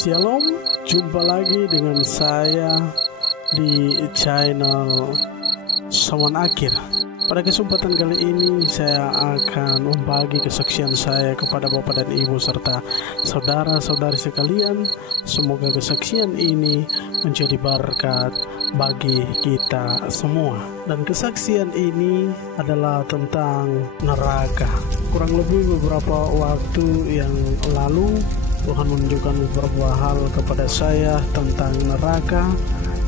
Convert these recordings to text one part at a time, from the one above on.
Shalom, jumpa lagi dengan saya di channel Sawan Akhir. Pada kesempatan kali ini saya akan membagi kesaksian saya kepada Bapak dan Ibu serta saudara-saudari sekalian. Semoga kesaksian ini menjadi berkat bagi kita semua. Dan kesaksian ini adalah tentang neraka. Kurang lebih beberapa waktu yang lalu Tuhan menunjukkan beberapa hal kepada saya tentang neraka,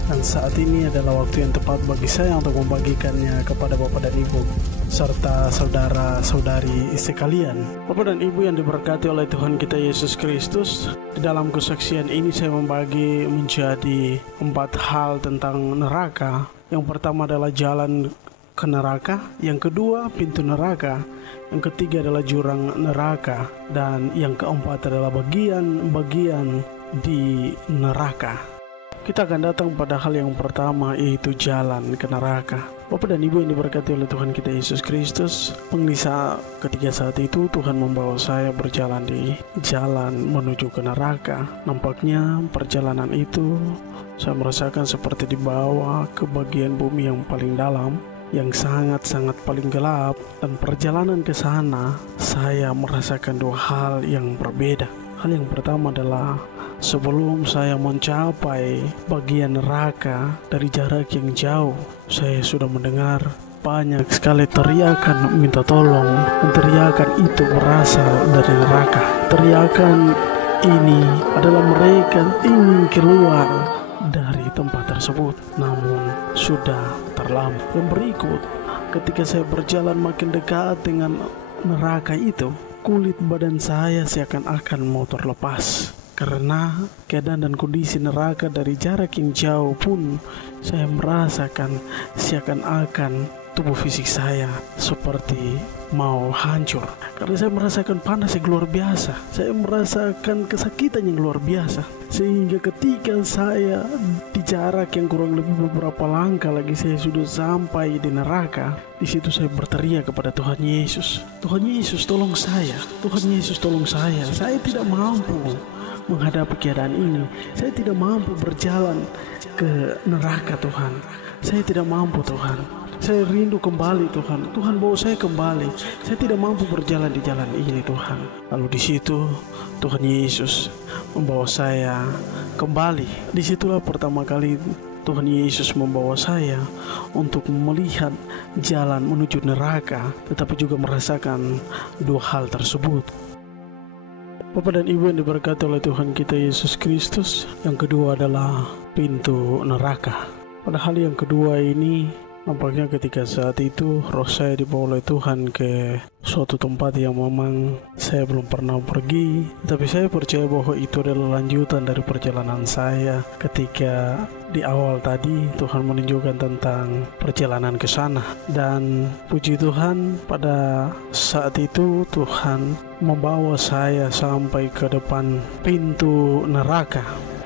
dan saat ini adalah waktu yang tepat bagi saya untuk membagikannya kepada Bapak dan Ibu serta saudara-saudari sekalian. Bapak dan Ibu yang diberkati oleh Tuhan kita Yesus Kristus, di dalam kesaksian ini saya membagi menjadi 4 hal tentang neraka. Yang pertama adalah jalan ke neraka, yang kedua pintu neraka, yang ketiga adalah jurang neraka, dan yang keempat adalah bagian-bagian di neraka. Kita akan datang pada hal yang pertama, yaitu jalan ke neraka. Bapak dan Ibu yang diberkati oleh Tuhan kita Yesus Kristus, pengisah ketika saat itu Tuhan membawa saya berjalan di jalan menuju ke neraka. Nampaknya perjalanan itu saya merasakan seperti dibawa ke bagian bumi yang paling dalam, yang sangat-sangat paling gelap, dan perjalanan ke sana saya merasakan 2 hal yang berbeda. Hal yang pertama adalah sebelum saya mencapai bagian neraka dari jarak yang jauh, saya sudah mendengar banyak sekali teriakan minta tolong, dan teriakan itu berasal dari neraka. Teriakan ini adalah mereka ingin keluar dari tempat tersebut, namun sudah terlambat. Yang berikut, ketika saya berjalan makin dekat dengan neraka itu, kulit badan saya seakan-akan mau terlepas. Karena keadaan dan kondisi neraka dari jarak yang jauh pun saya merasakan seakan-akan tubuh fisik saya seperti mau hancur. Karena saya merasakan panas yang luar biasa, saya merasakan kesakitan yang luar biasa. Sehingga ketika saya di jarak yang kurang lebih beberapa langkah lagi saya sudah sampai di neraka, di situ saya berteriak kepada Tuhan Yesus, Tuhan Yesus tolong saya, Tuhan Yesus tolong saya tidak mampu menghadapi keadaan ini. Saya tidak mampu berjalan ke neraka, Tuhan. Saya tidak mampu, Tuhan. Saya rindu kembali, Tuhan. Tuhan bawa saya kembali. Saya tidak mampu berjalan di jalan ini, Tuhan. Lalu di situ Tuhan Yesus membawa saya kembali. Disitulah pertama kali Tuhan Yesus membawa saya untuk melihat jalan menuju neraka, tetapi juga merasakan 2 hal tersebut. Bapak dan Ibu yang diberkati oleh Tuhan kita Yesus Kristus, yang kedua adalah pintu neraka. Pada hal yang kedua ini, nampaknya ketika saat itu roh saya dibawa oleh Tuhan ke suatu tempat yang memang saya belum pernah pergi, tapi saya percaya bahwa itu adalah lanjutan dari perjalanan saya. Ketika di awal tadi Tuhan menunjukkan tentang perjalanan ke sana, dan puji Tuhan pada saat itu Tuhan membawa saya sampai ke depan pintu neraka.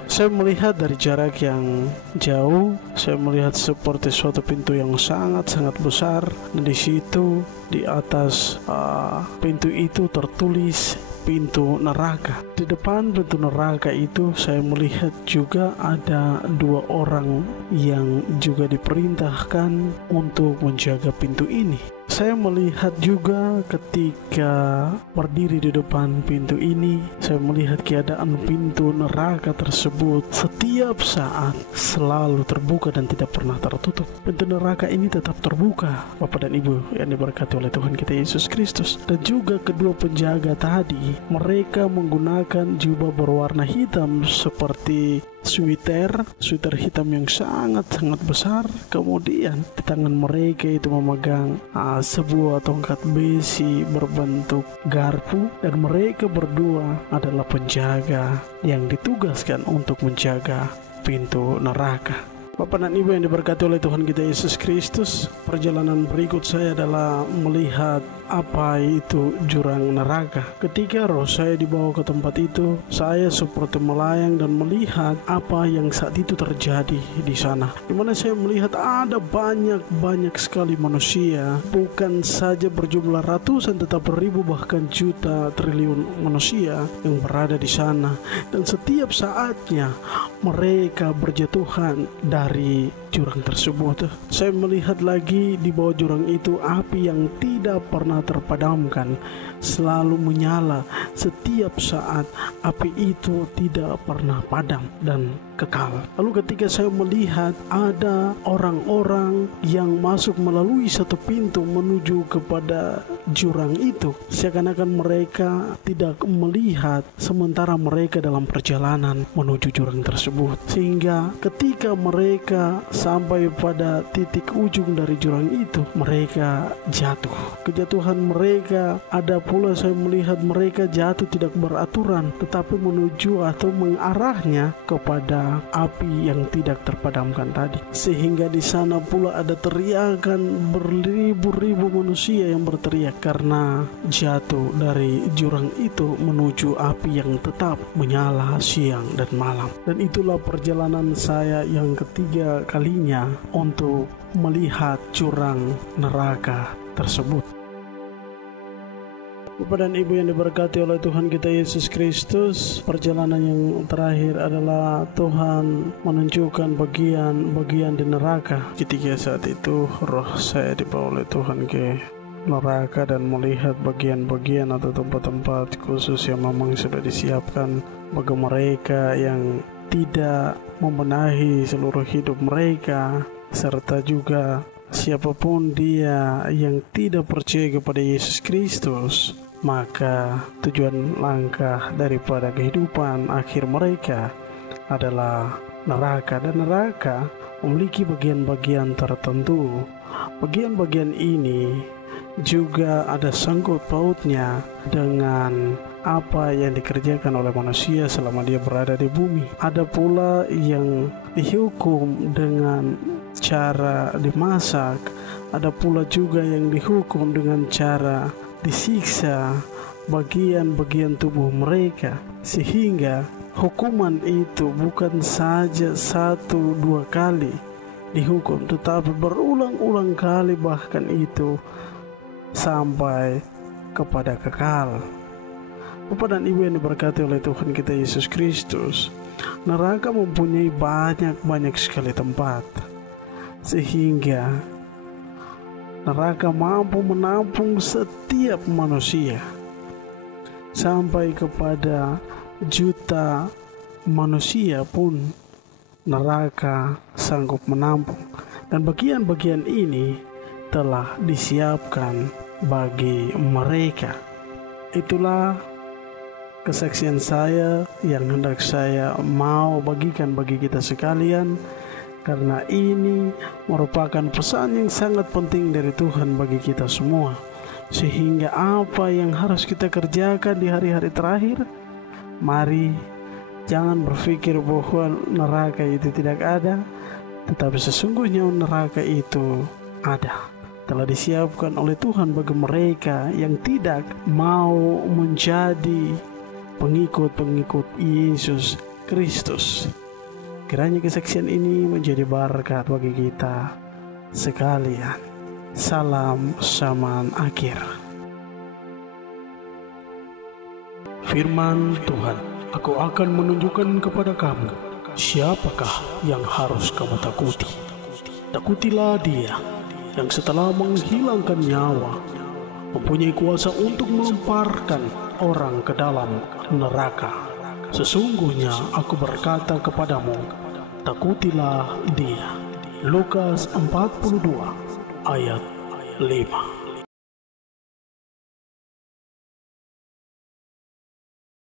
Saya melihat dari jarak yang jauh, saya melihat seperti suatu pintu yang sangat-sangat besar, dan di situ di atas pintu itu tertulis pintu neraka. Di depan pintu neraka itu saya melihat juga ada 2 orang yang juga diperintahkan untuk menjaga pintu ini. Saya melihat juga ketika berdiri di depan pintu ini, saya melihat keadaan pintu neraka tersebut setiap saat selalu terbuka dan tidak pernah tertutup. Pintu neraka ini tetap terbuka, Bapak dan Ibu yang diberkati oleh Tuhan kita Yesus Kristus. Dan juga kedua penjaga tadi, mereka menggunakan jubah berwarna hitam seperti sweater hitam yang sangat-sangat besar. Kemudian di tangan mereka itu memegang sebuah tongkat besi berbentuk garpu, dan mereka berdua adalah penjaga yang ditugaskan untuk menjaga pintu neraka. Bapak dan Ibu yang diberkati oleh Tuhan kita Yesus Kristus, perjalanan berikut saya adalah melihat apa itu jurang neraka. Ketika roh saya dibawa ke tempat itu, saya seperti melayang dan melihat apa yang saat itu terjadi di sana. Di mana saya melihat ada banyak sekali manusia, bukan saja berjumlah ratusan tetapi ribu bahkan juta triliun manusia yang berada di sana. Dan setiap saatnya mereka berjatuhan dari jurang tersebut. Saya melihat lagi di bawah jurang itu api yang tidak pernah terpadamkan, selalu menyala setiap saat. Api itu tidak pernah padam dan kekal. Lalu ketika saya melihat ada orang-orang yang masuk melalui satu pintu menuju kepada jurang itu, seakan-akan mereka tidak melihat sementara mereka dalam perjalanan menuju jurang tersebut. Sehingga ketika mereka sampai pada titik ujung dari jurang itu, mereka jatuh. Kejatuhan mereka ada pula saya melihat mereka jatuh tidak beraturan, tetapi menuju atau mengarahnya kepada api yang tidak terpadamkan tadi. Sehingga di sana pula ada teriakan beribu-ribu manusia yang berteriak karena jatuh dari jurang itu menuju api yang tetap menyala siang dan malam. Dan itulah perjalanan saya yang ketiga kalinya untuk melihat jurang neraka tersebut. Bapak dan Ibu yang diberkati oleh Tuhan kita Yesus Kristus, perjalanan yang terakhir adalah Tuhan menunjukkan bagian-bagian di neraka. Ketika saat itu roh saya dibawa oleh Tuhan ke neraka dan melihat bagian-bagian atau tempat-tempat khusus yang memang sudah disiapkan bagi mereka yang tidak membenahi seluruh hidup mereka, serta juga siapapun dia yang tidak percaya kepada Yesus Kristus. Maka tujuan langkah daripada kehidupan akhir mereka adalah neraka. Dan neraka memiliki bagian-bagian tertentu. Bagian-bagian ini juga ada sangkut pautnya dengan apa yang dikerjakan oleh manusia selama dia berada di bumi. Ada pula yang dihukum dengan cara dimasak, ada pula juga yang dihukum dengan cara disiksa bagian-bagian tubuh mereka, sehingga hukuman itu bukan saja 1-2 kali dihukum, tetapi berulang-ulang kali, bahkan itu sampai kepada kekal. Bapak dan Ibu yang diberkati oleh Tuhan kita Yesus Kristus, neraka mempunyai banyak sekali tempat, sehingga neraka mampu menampung setiap manusia sampai kepada juta manusia pun neraka sanggup menampung. Dan bagian-bagian ini telah disiapkan bagi mereka. Itulah kesaksian saya yang hendak saya mau bagikan bagi kita sekalian, karena ini merupakan pesan yang sangat penting dari Tuhan bagi kita semua. Sehingga apa yang harus kita kerjakan di hari-hari terakhir, mari jangan berpikir bahwa neraka itu tidak ada, tetapi sesungguhnya neraka itu ada. Telah disiapkan oleh Tuhan bagi mereka yang tidak mau menjadi pengikut-pengikut Yesus Kristus. Kiranya kesaksian ini menjadi berkat bagi kita sekalian. Salam zaman akhir. Firman Tuhan, Aku akan menunjukkan kepada kamu siapakah yang harus kamu takuti. Takutilah Dia yang setelah menghilangkan nyawa mempunyai kuasa untuk melemparkan orang ke dalam neraka. Sesungguhnya aku berkata kepadamu, takutilah Dia. Lukas 42 ayat 5.